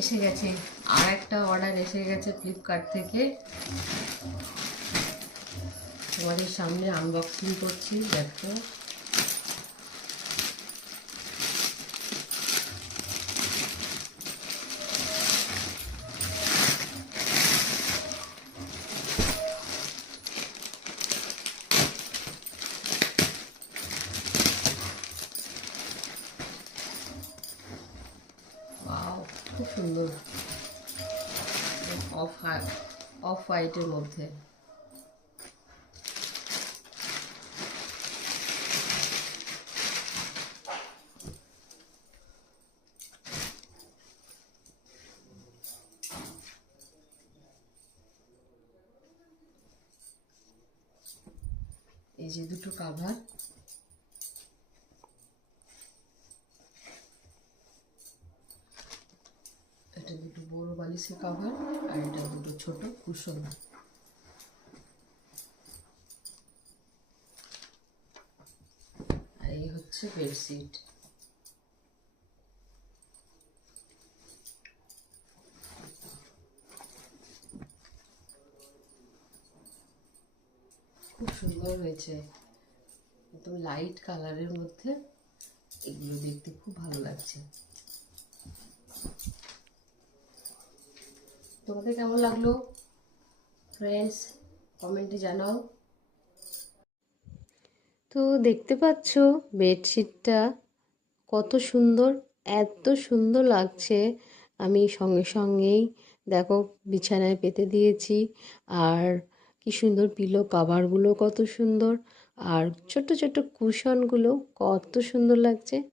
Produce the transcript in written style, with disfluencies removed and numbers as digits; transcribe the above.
এসে গেছে, আর একটা অর্ডার এসে গেছে ফ্লিপকার্ট থেকে। তোমাদের সামনে আনবক্সিং করছি, দেখো। ওয়াও, খুব সুন্দর, অফ অফ হোয়াইটের মধ্যে। এই যে দুটো কাভার, এটা দুটো বড় বালিশের কাভার, আর এটা দুটো ছোট কুশন। আর এই হচ্ছে বেডশিট। খুব সুন্দর হয়েছে, একদম লাইট কালারের মধ্যে। এগুলো দেখতে খুব ভালো লাগছে। তোমাদের কেমন লাগলো ফ্রেন্ডস, কমেন্টে জানাও। তো দেখতে পাচ্ছ বেডশিটটা কত সুন্দর, এত সুন্দর লাগছে। আমি সঙ্গে সঙ্গেই দেখো বিছানায় পেতে দিয়েছি। আর কি সুন্দর পিলো কভারগুলো, কত সুন্দর। আর ছোট ছোট কুশনগুলো কত সুন্দর লাগছে।